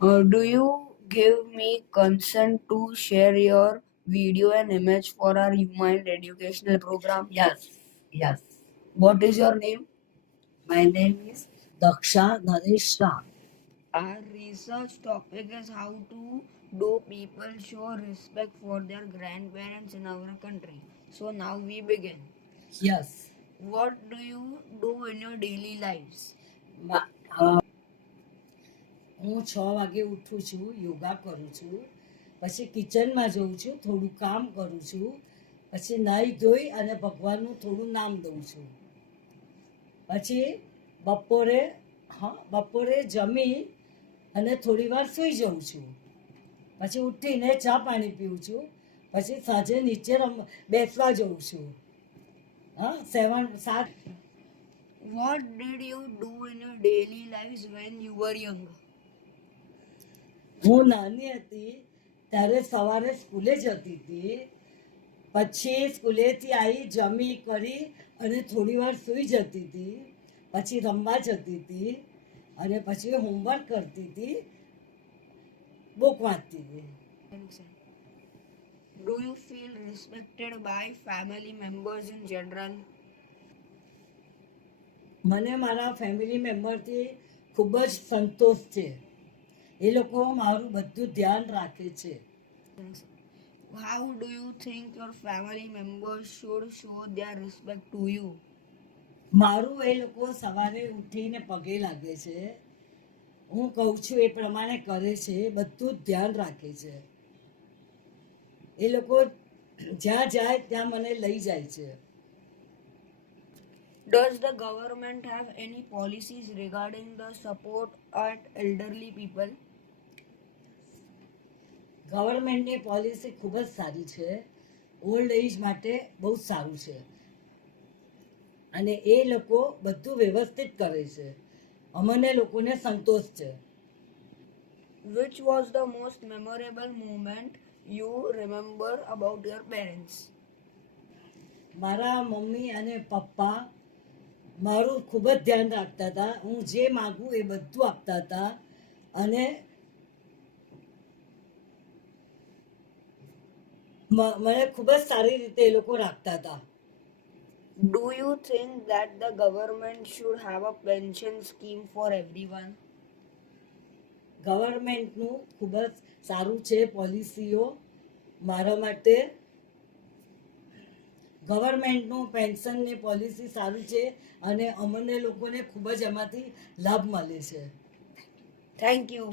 Do you give me consent to share your video and image for our Mind educational program? Yes, yes. What is your name? My name is Daksha Naresh Shah. Our research topic is how to do people show respect for their grandparents in our country. So now we begin. Yes. What do you do in your daily lives? મા- હું 6 વાગે ઉઠું છું, યોગા કરું છું, પછી કિચનમાં જઉં છું, થોડું કામ કરું છું, પછી નાહી ધોઈ અને ભગવાનનું થોડું નામ દઉં છું. પછી બપોરે જમી અને થોડી વાર સૂઈ જાઉં છું. પછી ઉઠીને ચા પાણી પીઉં છું. પછી સાંજે નીચે બેસવા જઉં છું. 7 What did you do in your daily lives when you were young? હું નાની હતી ત્યારે સવારે સ્કૂલે જતી હતી. પછી સ્કૂલેથી આવી જમી કરી અને થોડી વાર સૂઈ જતી હતી. પછી રમવા જતી હતી અને પછી હોમવર્ક કરતી હતી, બુક વાંચતી હતી. Do you feel respected by family members in general? મને મારા ફેમિલી મેમ્બરથી ખૂબ જ સંતોષ છે. એ લોકો મારું બધું ધ્યાન રાખે છે. How do you think your family members should show their respect to you? મારું એ લોકો સવારે ઉઠીને પગે લાગે છે, હું કહું છું એ પ્રમાણે કરે છે, બધું જ ધ્યાન રાખે છે. એ લોકો જ્યાં જાય ત્યાં મને લઈ જાય છે. Does the government have any policies regarding the support at elderly people? ગવર્મેન્ટની પોલિસી ખૂબ જ સારી છે. ઓલ્ડ એજ માટે બહુ સારું છે અને એ લોકો બધું વ્યવસ્થિત કરે છે. અમને લોકોને સંતોષ છે. Which was the most memorable moment you remember about your parents? મારા મમ્મી અને પપ્પા મારું ખૂબ જ ધ્યાન રાખતા હતા. હું જે માગું એ બધું આપતા હતા અને મને ખૂબ જ સારી રીતે એ લોકો રાખતા હતા. Do you think that the government should have a pension scheme for everyone? ગવર્મેન્ટનું ખૂબ જ સારું છે પોલિસીઓ મારા માટે. ગવર્મેન્ટનું પેન્શનની પોલિસી સારું છે અને અમને લોકોને ખૂબ જ એમાંથી લાભ મળે છે. Thank you.